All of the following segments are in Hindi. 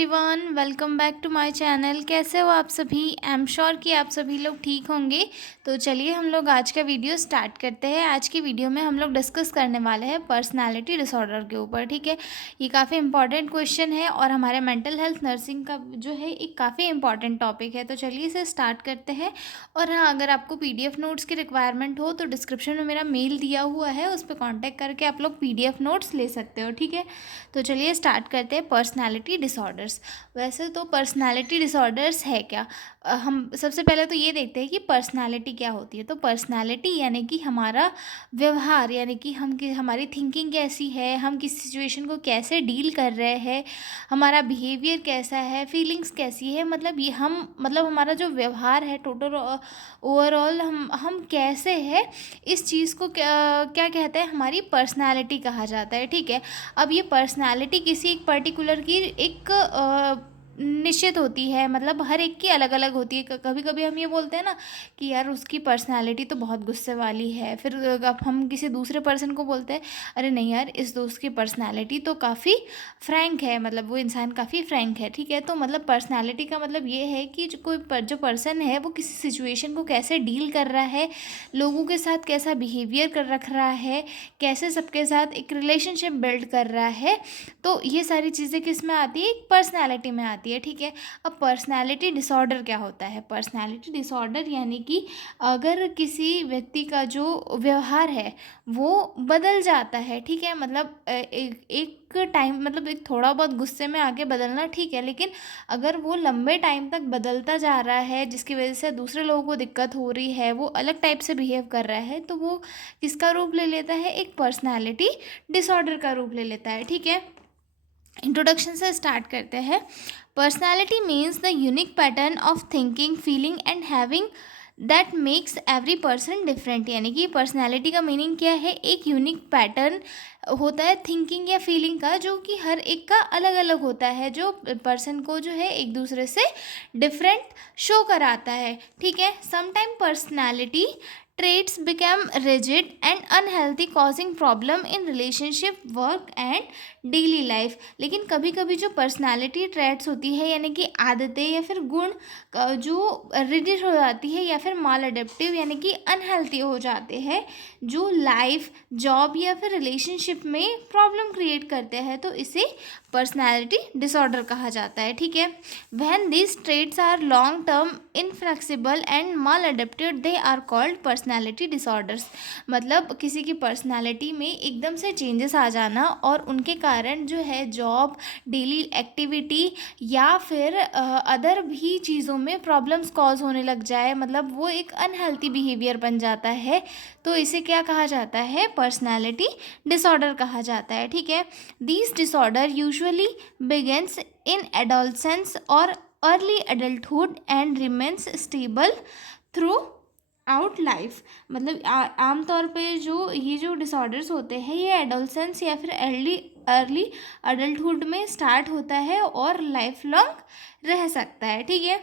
Everyone, welcome back to my channel. कैसे हो आप सभी? आई एम श्योर कि आप सभी लोग ठीक होंगे। तो चलिए हम लोग आज का वीडियो स्टार्ट करते हैं। आज की वीडियो में हम लोग डिस्कस करने वाले हैं पर्सनालिटी डिसऑर्डर के ऊपर। ठीक है, ये काफ़ी इंपॉर्टेंट क्वेश्चन है और हमारे मेंटल हेल्थ नर्सिंग का जो है एक काफ़ी इंपॉर्टेंट टॉपिक है। तो चलिए इसे स्टार्ट करते हैं। और हाँ, अगर आपको PDF नोट्स की रिक्वायरमेंट हो तो डिस्क्रिप्शन में मेरा मेल दिया हुआ है, उस पर कॉन्टैक्ट करके आप लोग PDF नोट्स ले सकते हो। ठीक है, तो चलिए स्टार्ट करते हैं। Personality disorders. वैसे तो पर्सनालिटी डिसऑर्डर्स है क्या? हम सबसे पहले तो ये देखते हैं कि पर्सनालिटी क्या होती है। तो पर्सनालिटी यानी कि हमारा व्यवहार, यानी कि हमारी थिंकिंग कैसी है, हम किस सिचुएशन को कैसे डील कर रहे हैं, हमारा बिहेवियर कैसा है, फीलिंग्स कैसी है, मतलब ये मतलब हमारा जो व्यवहार है टोटल ओवरऑल हम कैसे है, इस चीज़ को क्या क्या कहते हैं, हमारी पर्सनालिटी कहा जाता है। ठीक है, अब ये पर्सनालिटी किसी एक पर्टिकुलर की एक निश्चित होती है, मतलब हर एक की अलग अलग होती है। कभी कभी हम ये बोलते हैं ना कि यार उसकी पर्सनालिटी तो बहुत गुस्से वाली है, फिर अब हम किसी दूसरे पर्सन को बोलते हैं अरे नहीं यार, इस दोस्त की पर्सनालिटी तो काफ़ी फ्रैंक है, मतलब वो इंसान काफ़ी फ्रैंक है। ठीक है, तो मतलब पर्सनालिटी का मतलब ये है कि जो पर्सन है वो किसी सिचुएशन को कैसे डील कर रहा है, लोगों के साथ कैसा बिहेवियर कर रख रहा है, कैसे सबके साथ एक रिलेशनशिप बिल्ड कर रहा है। तो ये सारी चीज़ें किस में आती है? एक पर्सनैलिटी में आती है। ठीक है, अब पर्सनैलिटी डिसऑर्डर क्या होता है? पर्सनैलिटी डिसऑर्डर यानी कि अगर किसी व्यक्ति का जो व्यवहार है वो बदल जाता है। ठीक है, मतलब एक टाइम, मतलब एक थोड़ा बहुत गुस्से में आके बदलना ठीक है, लेकिन अगर वो लंबे टाइम तक बदलता जा रहा है जिसकी वजह से दूसरे लोगों को दिक्कत हो रही है, वो अलग टाइप से बिहेव कर रहा है, तो वो किसका रूप ले लेता है? एक पर्सनैलिटी डिसऑर्डर का रूप ले लेता है। ठीक है, इंट्रोडक्शन से स्टार्ट करते हैं। Personality means the unique pattern of thinking, feeling and having that makes every person different. यानी कि पर्सनैलिटी का मीनिंग क्या है? एक यूनिक पैटर्न होता है थिंकिंग या फीलिंग का, जो कि हर एक का अलग अलग होता है, जो पर्सन को जो है एक दूसरे से डिफरेंट शो कराता है। ठीक है, sometime personality traits become rigid and unhealthy, causing problem in relationship, work and daily life। लेकिन कभी कभी जो पर्सनालिटी ट्रेट्स होती है, यानी कि आदतें या फिर गुण जो रिजिड हो जाती है या फिर माल अडेप्टिव यानी कि अनहेल्थी हो जाते हैं, जो लाइफ, जॉब या फिर रिलेशनशिप में प्रॉब्लम क्रिएट करते हैं, तो इसे पर्सनैलिटी डिसऑर्डर कहा जाता है। ठीक है, when this traits are long term inflexible and maladapted they are called personality disorders. मतलब किसी की पर्सनैलिटी में एकदम से चेंजेस आ जाना और उनके कारण जो है जॉब, डेली एक्टिविटी या फिर अदर भी चीज़ों में प्रॉब्लम्स कॉज होने लग जाए, मतलब वो एक अनहेल्थी बिहेवियर बन जाता है, तो इसे क्या कहा जाता है? पर्सनैलिटी डिसऑर्डर कहा जाता है। ठीक है, these disorder usually begins in adolescence और early adulthood and remains stable throughout life. मतलब आमतौर पे जो डिसऑर्डर्स होते हैं ये एडोलसेंस या फिर अर्ली अडल्टहुड में स्टार्ट होता है और लाइफ लॉन्ग रह सकता है। ठीक है,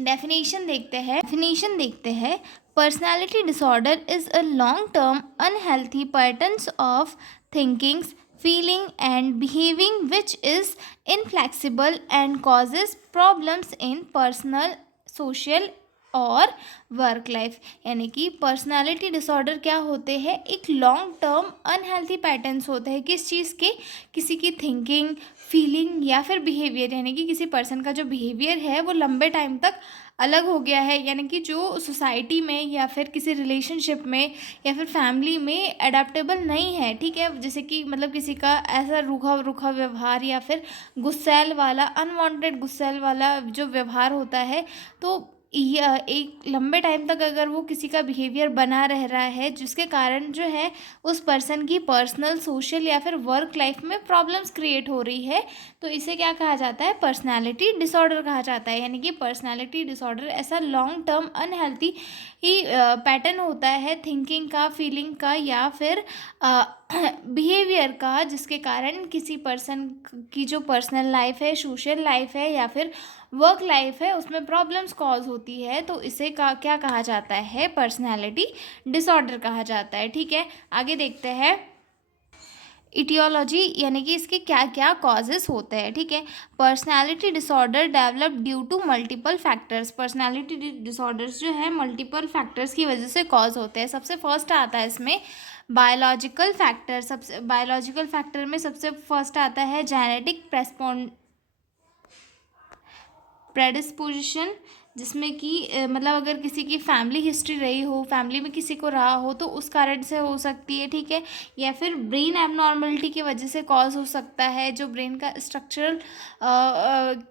डेफिनेशन देखते हैं। Personality disorder is a long term unhealthy patterns of thinkings, feeling and behaving which is inflexible and causes problems in personal, social और वर्क लाइफ। यानी कि पर्सनालिटी डिसऑर्डर क्या होते हैं? एक लॉन्ग टर्म अनहेल्थी पैटर्न्स होते हैं, किस चीज़ के? किसी की थिंकिंग, फीलिंग या फिर बिहेवियर, यानी कि किसी पर्सन का जो बिहेवियर है वो लंबे टाइम तक अलग हो गया है, यानी कि जो सोसाइटी में या फिर किसी रिलेशनशिप में या फिर फैमिली में अडेप्टेबल नहीं है। ठीक है, जैसे कि मतलब किसी का ऐसा रूखा रूखा व्यवहार या फिर गुस्सैल वाला, अनवांटेड गुस्सैल वाला जो व्यवहार होता है, तो यह एक लंबे टाइम तक अगर वो किसी का बिहेवियर बना रह रहा है जिसके कारण जो है उस पर्सन की पर्सनल, सोशल या फिर वर्क लाइफ में प्रॉब्लम्स क्रिएट हो रही है, तो इसे क्या कहा जाता है? पर्सनैलिटी डिसऑर्डर कहा जाता है। यानी कि पर्सनैलिटी डिसऑर्डर ऐसा लॉन्ग टर्म अनहेल्थी ही पैटर्न होता है थिंकिंग का, फीलिंग का या फिर बिहेवियर का, जिसके कारण किसी पर्सन की जो पर्सनल लाइफ है, सोशल लाइफ है या फिर वर्क लाइफ है, उसमें प्रॉब्लम्स कॉज होती है, तो इसे क्या कहा जाता है? पर्सनैलिटी डिसऑर्डर कहा जाता है। ठीक है, आगे देखते हैं। इटियोलॉजी यानी कि इसके क्या क्या कॉजेस होते हैं, ठीक है। Personality disorder develop due to multiple factors. Personality disorders जो है मल्टीपल फैक्टर्स की वजह से कॉज होते हैं। सबसे फर्स्ट आता है इसमें बायोलॉजिकल फैक्टर। सबसे बायोलॉजिकल फैक्टर में सबसे फर्स्ट आता है जेनेटिक प्रेडिस्पोजिशन, जिसमें कि मतलब अगर किसी की फैमिली हिस्ट्री रही हो, फैमिली में किसी को रहा हो तो उस कारण से हो सकती है, ठीक है। या फिर ब्रेन एबनॉर्मलिटी की वजह से कॉज हो सकता है, जो ब्रेन का स्ट्रक्चरल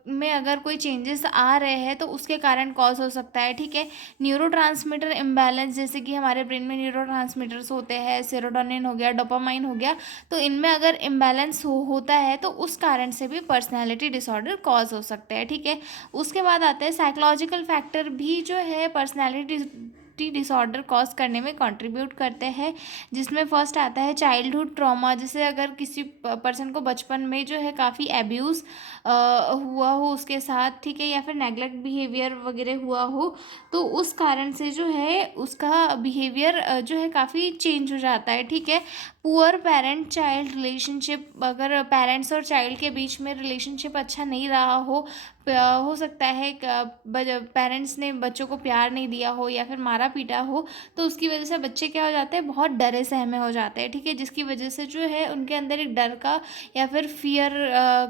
में अगर कोई चेंजेस आ रहे हैं तो उसके कारण कॉज हो सकता है, ठीक है। न्यूरोट्रांसमीटर इम्बैलेंस, जैसे कि हमारे ब्रेन में न्यूरोट्रांसमीटर्स होते हैं, सेरोटोनिन हो गया, डोपामाइन हो गया, तो इनमें अगर इम्बैलेंस होता है तो उस कारण से भी पर्सनैलिटी डिसऑर्डर कॉज हो सकते हैं, ठीक है। उसके बाद आते हैं साइकोलॉजिकल फैक्टर भी जो है पर्सनैलिटी डिसऑर्डर कॉज करने में कंट्रीब्यूट करते हैं, जिसमें फर्स्ट आता है चाइल्डहुड ट्रॉमा। जैसे अगर किसी पर्सन को बचपन में जो है काफ़ी एब्यूज़ हुआ हो उसके साथ, ठीक है, या फिर नेगलेक्ट बिहेवियर वगैरह हुआ हो, तो उस कारण से जो है उसका बिहेवियर जो है काफ़ी चेंज हो जाता है, ठीक है। पुअर पेरेंट चाइल्ड रिलेशनशिप, अगर पेरेंट्स और चाइल्ड के बीच में रिलेशनशिप अच्छा नहीं रहा हो सकता है पेरेंट्स ने बच्चों को प्यार नहीं दिया हो या फिर मारा पीटा हो, तो उसकी वजह से बच्चे क्या हो जाते हैं, बहुत डरे सहमे हो जाते हैं, ठीक है, जिसकी वजह से जो है उनके अंदर एक डर का या फिर फियर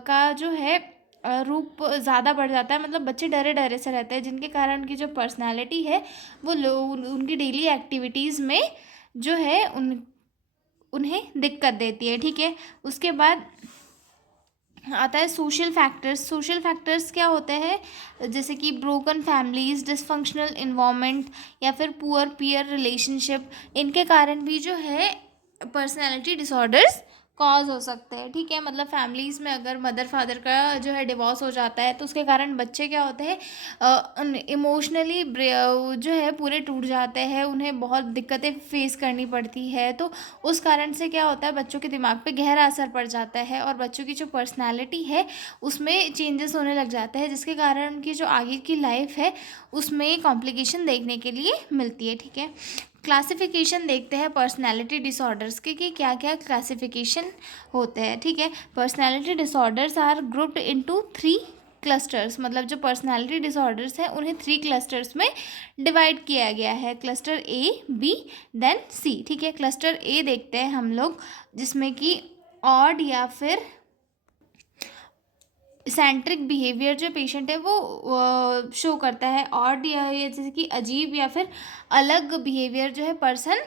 का जो है रूप ज़्यादा बढ़ जाता है। मतलब बच्चे डरे डरे से रहते हैं, जिनके कारण उनकी जो पर्सनालिटी है वो उनकी डेली एक्टिविटीज़ में जो है उन्हें दिक्कत देती है, ठीक है। उसके बाद आता है सोशल फैक्टर्स। सोशल फैक्टर्स क्या होते हैं, जैसे कि ब्रोकन फैमिलीज, डिसफंक्शनल इन्वायरमेंट या फिर पुअर पीयर रिलेशनशिप, इनके कारण भी जो है पर्सनैलिटी डिसऑर्डर्स कॉज हो सकते हैं, ठीक है। मतलब फैमिलीज़ में अगर मदर फादर का जो है डिवोर्स हो जाता है तो उसके कारण बच्चे क्या होते हैं, इमोशनली जो है पूरे टूट जाते हैं, उन्हें बहुत दिक्कतें फेस करनी पड़ती है, तो उस कारण से क्या होता है, बच्चों के दिमाग पे गहरा असर पड़ जाता है और बच्चों की जो पर्सनालिटी है उसमें चेंजेस होने लग जाते हैं, जिसके कारण उनकी जो आगे की लाइफ है उसमें कॉम्प्लिकेशन देखने के लिए मिलती है, ठीक है। क्लासिफिकेशन देखते हैं पर्सनैलिटी डिसऑर्डर्स के कि क्या क्या क्लासिफिकेशन होते हैं, ठीक है। Personality disorders are grouped into 3 clusters. मतलब जो पर्सनैलिटी डिसऑर्डर्स हैं उन्हें 3 क्लस्टर्स में डिवाइड किया गया है, क्लस्टर ए, बी, देन सी, ठीक है। क्लस्टर ए देखते हैं हम लोग, जिसमें कि ऑड या फिर सेंट्रिक बिहेवियर जो पेशेंट है वो शो करता है, ऑड या जैसे कि अजीब या फिर अलग बिहेवियर जो है पर्सन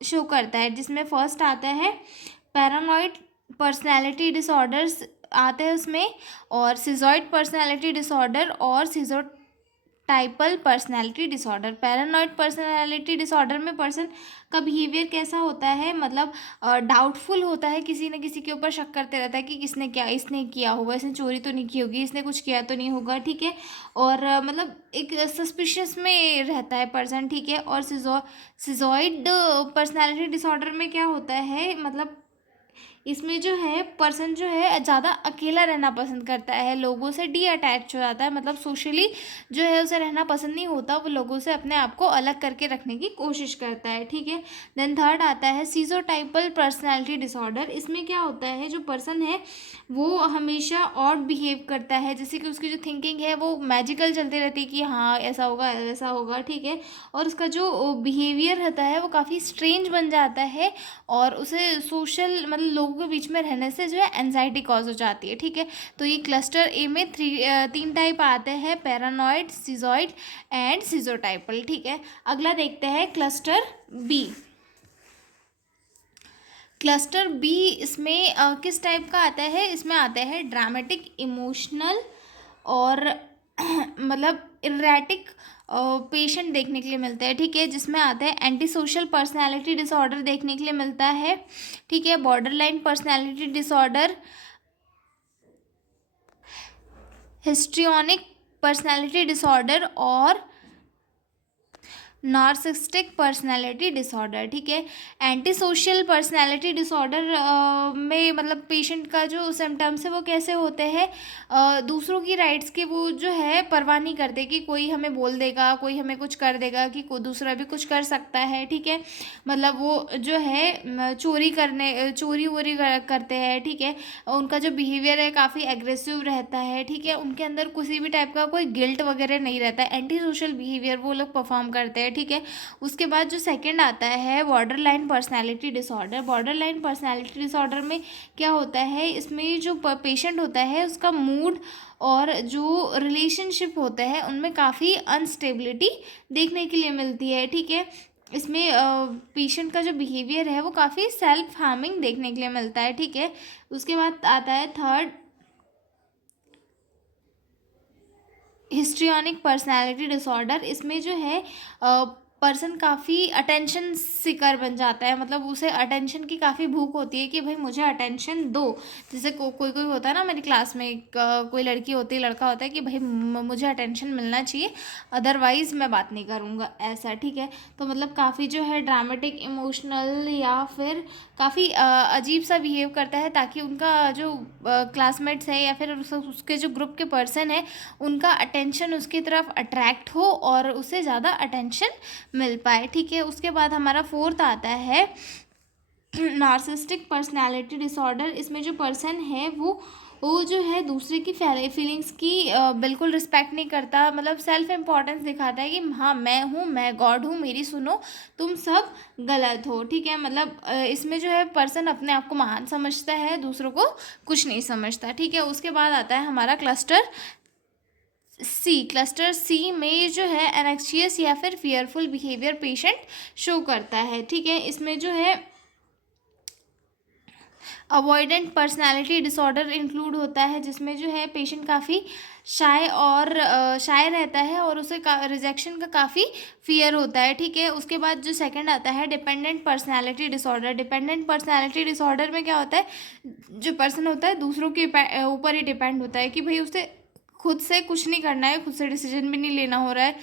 शो करता है, जिसमें फर्स्ट आता है पैरानॉइड पर्सनैलिटी डिसऑर्डर्स आते हैं उसमें, और सिजॉइड पर्सनैलिटी डिसऑर्डर और टाइपल personality disorder. Paranoid personality disorder में पर्सन का बिहेवियर कैसा होता है, मतलब डाउटफुल होता है, किसी न किसी के ऊपर शक करते रहता है कि किसने क्या इसने किया होगा, इसने चोरी तो नहीं की होगी, इसने कुछ किया तो नहीं होगा, ठीक है। और मतलब एक सस्पिशियस में रहता है पर्सन, ठीक है। और सिजॉइड पर्सनैलिटी डिसऑर्डर में क्या होता है, मतलब इसमें जो है पर्सन जो है ज़्यादा अकेला रहना पसंद करता है, लोगों से डी अटैच हो जाता है, मतलब सोशली जो है उसे रहना पसंद नहीं होता, वो लोगों से अपने आप को अलग करके रखने की कोशिश करता है, ठीक है। देन थर्ड आता है सीजोटाइपल पर्सनैलिटी डिसऑर्डर। इसमें क्या होता है, जो पर्सन है वो हमेशा ऑड बिहेव करता है, जैसे कि उसकी जो थिंकिंग है वो मैजिकल चलती रहती है कि हाँ ऐसा होगा ऐसा होगा, ठीक है। और उसका जो बिहेवियर रहता है वो काफ़ी स्ट्रेंज बन जाता है, और उसे सोशल मतलब लोगों के बीच में रहने से जो है एनजाइटी कॉज हो जाती है, ठीक है। तो ये क्लस्टर ए में 3 टाइप आते हैं, पैरानॉइड, सिजॉइड एंड सिजोटाइपल, ठीक है। अगला देखते हैं क्लस्टर बी। क्लस्टर बी इसमें किस टाइप का आता है, इसमें आता है ड्रामेटिक, इमोशनल और मतलब इरेटिक पेशेंट देखने के लिए मिलते हैं, ठीक है। जिसमें आता है एंटी सोशल पर्सनैलिटी डिसऑर्डर देखने के लिए मिलता है, ठीक है। Borderline personality disorder, histrionic personality disorder और नार्सिसिस्टिक पर्सनैलिटी डिसऑर्डर, ठीक है। एंटी सोशल पर्सनैलिटी डिसऑर्डर में मतलब पेशेंट का जो सिम्टम्स है वो कैसे होते हैं, दूसरों की राइट्स की वो जो है परवाह नहीं करते कि कोई हमें बोल देगा, कोई हमें कुछ कर देगा, कि कोई दूसरा भी कुछ कर सकता है, ठीक है। मतलब वो जो है चोरी वोरी करते हैं, ठीक है। उनका जो बिहेवियर है काफ़ी एग्रेसिव रहता है, ठीक है। उनके अंदर किसी भी टाइप का कोई गिल्ट वगैरह नहीं रहता है, एंटी सोशल बिहेवियर वो लोग परफॉर्म करते हैं, ठीक है। उसके बाद जो सेकंड आता है border line personality disorder. Border line personality disorder में क्या होता है, इसमें जो पेशेंट होता है उसका मूड और जो रिलेशनशिप होता है उनमें काफ़ी अनस्टेबिलिटी देखने के लिए मिलती है, ठीक है। इसमें पेशेंट का जो बिहेवियर है वो काफ़ी सेल्फ हार्मिंग देखने के लिए मिलता है, ठीक है। उसके बाद आता है थर्ड, हिस्ट्रियोनिक पर्सनालिटी डिसऑर्डर। इसमें जो है पर्सन काफ़ी अटेंशन सीकर बन जाता है, मतलब उसे अटेंशन की काफ़ी भूख होती है कि भाई मुझे अटेंशन दो। जैसे कोई कोई होता है ना, मेरी क्लास में एक कोई लड़की होती है, लड़का होता है कि भाई मुझे अटेंशन मिलना चाहिए, अदरवाइज़ मैं बात नहीं करूँगा, ऐसा, ठीक है। तो मतलब काफ़ी जो है ड्रामेटिक, इमोशनल या फिर काफ़ी अजीब सा बिहेव करता है, ताकि उनका जो क्लासमेट्स है या फिर उसके जो ग्रुप के पर्सन है उनका अटेंशन उसकी तरफ अट्रैक्ट हो और उसे ज़्यादा अटेंशन मिल पाए, ठीक है। उसके बाद हमारा फोर्थ आता है नार्सिसिस्टिक पर्सनालिटी डिसऑर्डर। इसमें जो पर्सन है वो जो है दूसरे की फीलिंग्स की बिल्कुल रिस्पेक्ट नहीं करता, मतलब सेल्फ इम्पोर्टेंस दिखाता है कि हाँ मैं हूँ, मैं गॉड हूँ, मेरी सुनो, तुम सब गलत हो, ठीक है। मतलब इसमें जो है पर्सन अपने आप को महान समझता है, दूसरों को कुछ नहीं समझता, ठीक है। उसके बाद आता है हमारा क्लस्टर सी। क्लस्टर सी में जो है एनेक्सियस या फिर फियरफुल बिहेवियर पेशेंट शो करता है, ठीक है। इसमें जो है अवॉइडेंट पर्सनालिटी डिसऑर्डर इंक्लूड होता है, जिसमें जो है पेशेंट काफ़ी शाय रहता है और उसे रिजेक्शन का काफ़ी फियर होता है, ठीक है। उसके बाद जो सेकंड आता है dependent personality disorder. Dependent personality disorder में क्या होता है, जो पर्सन होता है दूसरों के ऊपर ही डिपेंड होता है कि भाई उसे खुद से कुछ नहीं करना है, खुद से डिसीजन भी नहीं लेना हो रहा है,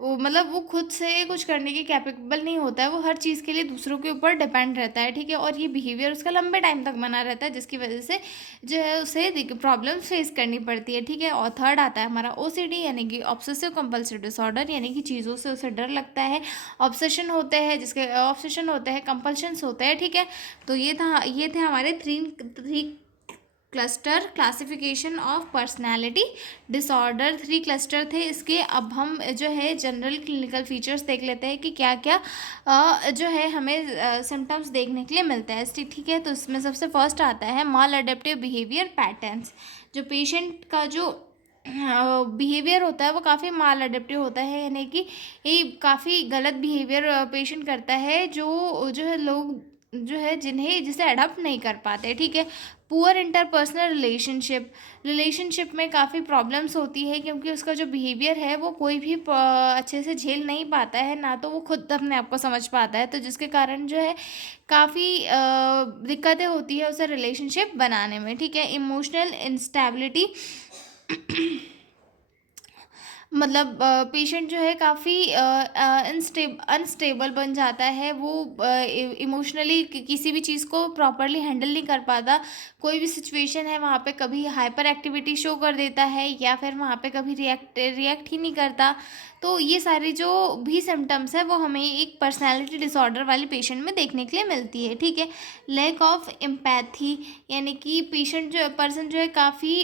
वो मतलब वो खुद से कुछ करने के कैपेबल नहीं होता है, वो हर चीज़ के लिए दूसरों के ऊपर डिपेंड रहता है, ठीक है। और ये बिहेवियर उसका लंबे टाइम तक बना रहता है, जिसकी वजह से जो है उसे प्रॉब्लम फेस करनी पड़ती है, ठीक है। और थर्ड आता है हमारा ओसीडी यानी कि ऑब्सेसिव कंपल्सिव डिसऑर्डर, यानी कि चीज़ों से उसे डर लगता है, ऑब्सेशन होते हैं, जिसके ऑब्सेशन होते हैं, कंपल्शंस होते हैं, ठीक है। तो ये थे हमारे three cluster classification of personality disorder. 3 cluster थे इसके। अब हम जो है जनरल क्लिनिकल फीचर्स देख लेते हैं कि क्या क्या जो है हमें सिम्टम्स देखने के लिए मिलता है, ठीक है। तो इसमें सबसे फर्स्ट आता है माल अडेप्टिव बिहेवियर पैटर्न्स। जो पेशेंट का जो बिहेवियर होता है वो काफ़ी माल अडेप्टिव होता है, यानी कि ये काफ़ी गलत बिहेवियर पेशेंट करता है, जो है लोग जो है जिसे अडॉप्ट नहीं कर पाते, ठीक है। पुअर इंटरपर्सनल रिलेशनशिप में काफ़ी प्रॉब्लम्स होती है, क्योंकि उसका जो बिहेवियर है वो कोई भी अच्छे से झेल नहीं पाता है, ना तो वो खुद अपने आप को समझ पाता है, तो जिसके कारण जो है काफ़ी दिक्कतें होती है उसे रिलेशनशिप बनाने में, ठीक है। इमोशनल इंस्टेबिलिटी मतलब पेशेंट जो है काफ़ी अनस्टेबल बन जाता है, वो इमोशनली किसी भी चीज़ को प्रॉपरली हैंडल नहीं कर पाता। कोई भी सिचुएशन है वहाँ पे कभी हाइपर एक्टिविटी शो कर देता है या फिर वहाँ पे कभी रिएक्ट ही नहीं करता। तो ये सारी जो भी सिम्टम्स है वो हमें एक पर्सनालिटी डिसऑर्डर वाली पेशेंट में देखने के लिए मिलती है, ठीक है। लैक ऑफ एम्पैथी यानी कि पर्सन जो है काफ़ी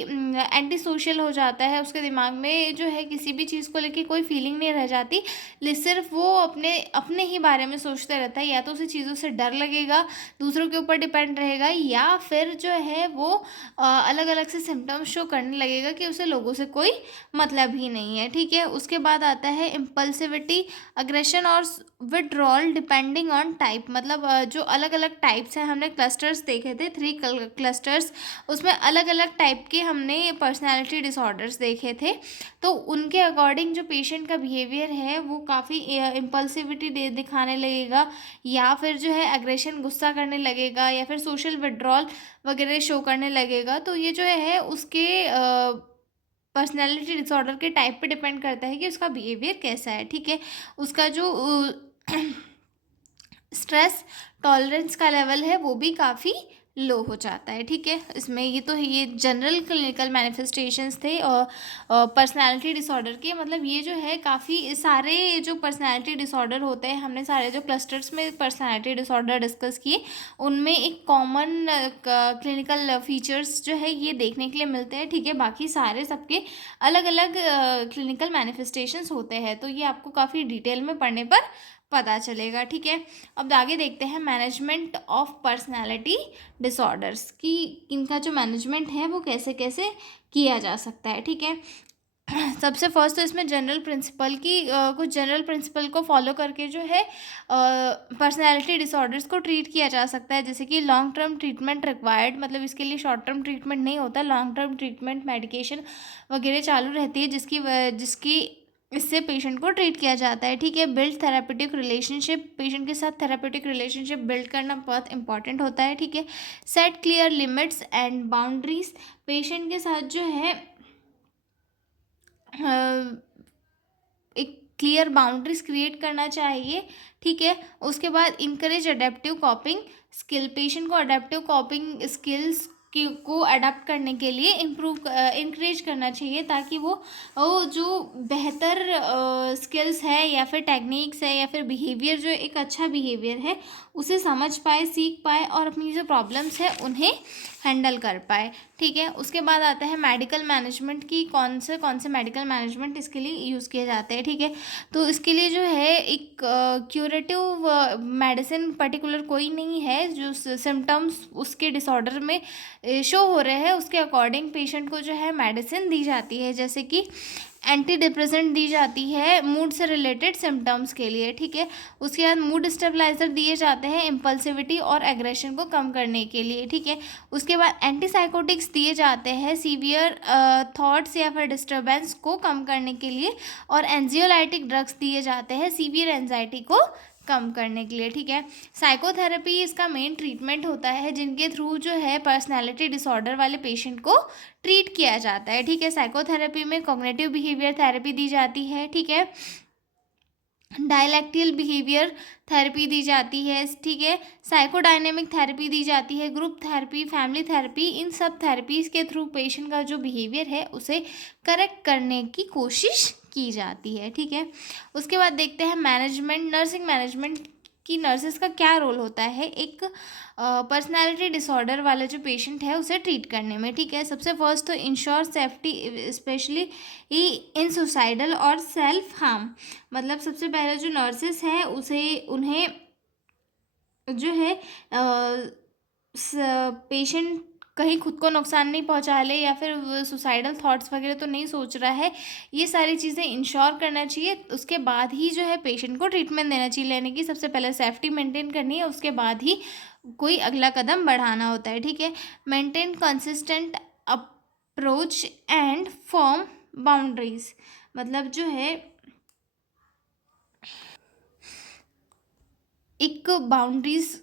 एंटी सोशल हो जाता है, उसके दिमाग में जो है किसी भी चीज़ को लेके कोई फीलिंग नहीं रह जाती, सिर्फ वो अपने अपने ही बारे में सोचता रहता है। या तो उसे चीज़ों से डर लगेगा, दूसरों के ऊपर डिपेंड रहेगा, या फिर जो है वो अलग अलग से सिम्टम्स शो करने लगेगा कि उसे लोगों से कोई मतलब ही नहीं है, ठीक है। उसके बाद आता है इम्पल्सिविटी, अग्रेशन और विड्रॉल डिपेंडिंग ऑन टाइप। मतलब जो अलग अलग टाइप्स हैं, हमने क्लस्टर्स देखे थे 3 क्लस्टर्स, उसमें अलग अलग टाइप के हमने पर्सनालिटी डिसऑर्डर्स देखे थे। तो उनके अकॉर्डिंग जो पेशेंट का बिहेवियर है वो काफ़ी इम्पल्सिविटी दिखाने लगेगा, या फिर जो है एग्रेशन, गुस्सा करने लगेगा, या फिर सोशल विड्रॉल वगैरह शो करने लगेगा। तो ये जो है उसके पर्सनैलिटी डिसऑर्डर के टाइप पे डिपेंड करता है कि उसका बिहेवियर कैसा है, ठीक है। उसका जो स्ट्रेस टॉलरेंस का लेवल है वो भी काफ़ी लो हो जाता है, ठीक है। इसमें ये जनरल क्लिनिकल मैनिफेस्टेशंस थे और पर्सनालिटी डिसऑर्डर के। मतलब ये जो है काफ़ी सारे जो पर्सनालिटी डिसऑर्डर होते हैं, हमने सारे जो क्लस्टर्स में पर्सनालिटी डिसऑर्डर डिस्कस किए, उनमें एक कॉमन क्लिनिकल फीचर्स जो है ये देखने के लिए मिलते हैं, ठीक है। बाकी सारे सबके अलग अलग क्लिनिकल मैनिफेस्टेशंस होते हैं, तो ये आपको काफ़ी डिटेल में पढ़ने पर पता चलेगा, ठीक है। अब आगे देखते हैं मैनेजमेंट ऑफ पर्सनालिटी डिसऑर्डर्स की। इनका जो मैनेजमेंट है वो कैसे कैसे किया जा सकता है, ठीक है। सबसे फर्स्ट तो इसमें जनरल प्रिंसिपल की कुछ जनरल प्रिंसिपल को फॉलो करके जो है पर्सनालिटी डिसऑर्डर्स को ट्रीट किया जा सकता है। जैसे कि लॉन्ग टर्म ट्रीटमेंट रिक्वायर्ड, मतलब इसके लिए शॉर्ट टर्म ट्रीटमेंट नहीं होता, लॉन्ग टर्म ट्रीटमेंट मेडिकेशन वगैरह चालू रहती है जिसकी इससे पेशेंट को ट्रीट किया जाता है, ठीक है। बिल्ड थेरापेटिक रिलेशनशिप, पेशेंट के साथ थेरापेटिक रिलेशनशिप बिल्ड करना बहुत इंपॉर्टेंट होता है, ठीक है। Set clear limits and boundaries, patient के साथ जो है एक क्लियर बाउंड्रीज क्रिएट करना चाहिए, ठीक है। उसके बाद इंकरेज अडेप्टिव कॉपिंग स्किल, पेशेंट को अडेप्टिव कॉपिंग स्किल्स को अडेप्ट करने के लिए इंकरेज करना चाहिए, ताकि वो जो बेहतर स्किल्स है या फिर टेक्निक्स है या फिर बिहेवियर, जो एक अच्छा बिहेवियर है उसे समझ पाए, सीख पाए और अपनी जो प्रॉब्लम्स है उन्हें हैंडल कर पाए, ठीक है। उसके बाद आता है मेडिकल मैनेजमेंट की, कौन से मेडिकल मैनेजमेंट इसके लिए यूज़ किए जाते हैं, ठीक है। तो इसके लिए जो है एक क्यूरेटिव मेडिसिन पर्टिकुलर कोई नहीं है। जो सिम्टम्स उसके डिसऑर्डर में शो हो रहे हैं उसके अकॉर्डिंग पेशेंट को जो है मेडिसिन दी जाती है, जैसे कि एंटी डिप्रेसेंट दी जाती है मूड से रिलेटेड सिम्टम्स के लिए, ठीक है। उसके बाद मूड स्टेबलाइजर दिए जाते हैं इम्पल्सिविटी और एग्रेशन को कम करने के लिए, ठीक है। उसके बाद एंटीसाइकोटिक्स दिए जाते हैं सीवियर थॉट्स या फिर डिस्टर्बेंस को कम करने के लिए, और एंजियोलाइटिक ड्रग्स दिए जाते हैं सीवियर एंजाइटी को कम करने के लिए, ठीक है। साइकोथेरेपी इसका मेन ट्रीटमेंट होता है, जिनके थ्रू जो है पर्सनालिटी डिसऑर्डर वाले पेशेंट को ट्रीट किया जाता है, ठीक है। साइकोथेरेपी में कॉग्निटिव बिहेवियर थेरेपी दी जाती है, ठीक है। डायलैक्टियल बिहेवियर थेरेपी दी जाती है, ठीक है। साइकोडायनेमिक थेरेपी दी जाती है, ग्रुप थेरेपी, फैमिली थेरेपी, इन सब थेरेपीज़ के थ्रू पेशेंट का जो बिहेवियर है उसे करेक्ट करने की कोशिश की जाती है, ठीक है। उसके बाद देखते हैं मैनेजमेंट, नर्सिंग मैनेजमेंट कि नर्सेस का क्या रोल होता है एक पर्सनालिटी डिसऑर्डर वाला जो पेशेंट है उसे ट्रीट करने में, ठीक है। सबसे फर्स्ट तो ensure safety specially in suicidal और सेल्फ हार्म, मतलब सबसे पहले जो नर्सेस हैं उन्हें जो है पेशेंट कहीं खुद को नुकसान नहीं पहुंचा ले या फिर सुसाइडल थॉट्स वगैरह तो नहीं सोच रहा है, ये सारी चीज़ें इंश्योर करना चाहिए। उसके बाद ही जो है पेशेंट को ट्रीटमेंट देना चाहिए। लेने की सबसे पहले सेफ्टी मेंटेन करनी है, उसके बाद ही कोई अगला कदम बढ़ाना होता है, ठीक है। Maintain consistent approach and firm boundaries, मतलब जो है एक बाउंड्रीज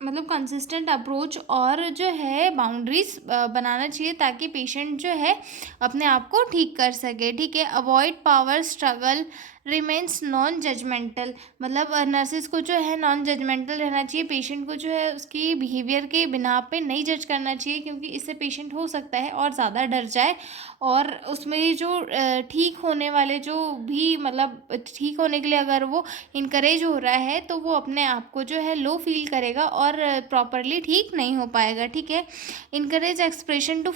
मतलब कंसिस्टेंट अप्रोच और जो है बाउंड्रीज बनाना चाहिए, ताकि पेशेंट जो है अपने आप को ठीक कर सके, ठीक है। Avoid power struggle remains non judgmental, मतलब नर्सेज को जो है नॉन जजमेंटल रहना चाहिए, पेशेंट को जो है उसकी बिहेवियर के बिना पे नहीं जज करना चाहिए, क्योंकि इससे पेशेंट हो सकता है और ज़्यादा डर जाए, और उसमें जो ठीक होने वाले जो भी मतलब ठीक होने के लिए अगर वो इनकरेज हो रहा है तो वो अपने आप को जो है लो फील करेगा और प्रॉपरली ठीक नहीं हो पाएगा, ठीक है। Encourage expression two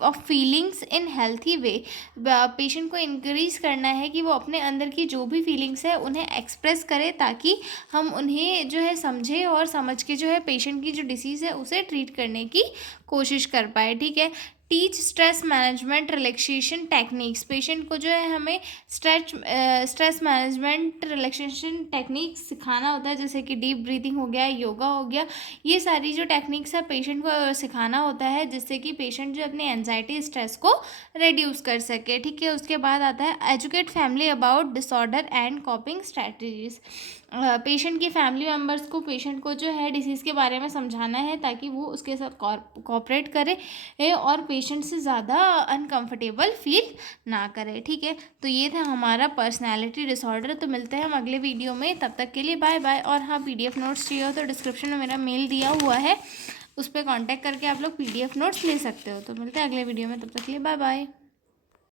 of feelings in healthy way, patient को इंक्रीज करना है कि वो अपने अंदर की जो भी फीलिंग्स है उन्हें एक्सप्रेस करे, ताकि हम उन्हें जो है समझे और समझ के जो है पेशेंट की जो डिसीज़ है उसे ट्रीट करने की कोशिश कर पाए, ठीक है। Teach stress management relaxation techniques, patient को जो है हमें स्ट्रेस मैनेजमेंट रिलैक्सेशन टेक्निक्स सिखाना होता है, जैसे कि डीप ब्रीथिंग हो गया, योगा हो गया, ये सारी जो टेक्निक्स है पेशेंट को सिखाना होता है, जिससे कि पेशेंट जो अपनी एंजाइटी स्ट्रेस को रिड्यूस कर सके, ठीक है। उसके बाद आता है educate family about disorder and कॉपिंग strategies, patient की फैमिली मेम्बर्स को पेशेंट को जो है डिसीज़ के बारे में समझाना है ताकि वो उसके साथ कोऑपरेट करे और पेशेंट से ज़्यादा अनकंफर्टेबल फील ना करे। ठीक है, तो ये था हमारा पर्सनैलिटी डिसऑर्डर। तो मिलते हैं हम अगले वीडियो में, तब तक के लिए बाय बाय। और हाँ, PDF नोट्स चाहिए हो तो डिस्क्रिप्शन में मेरा मेल दिया हुआ है, उस पर कॉन्टैक्ट करके आप लोग PDF नोट्स ले सकते हो। तो मिलते हैं अगले वीडियो में, तब तक के लिए बाय बाय।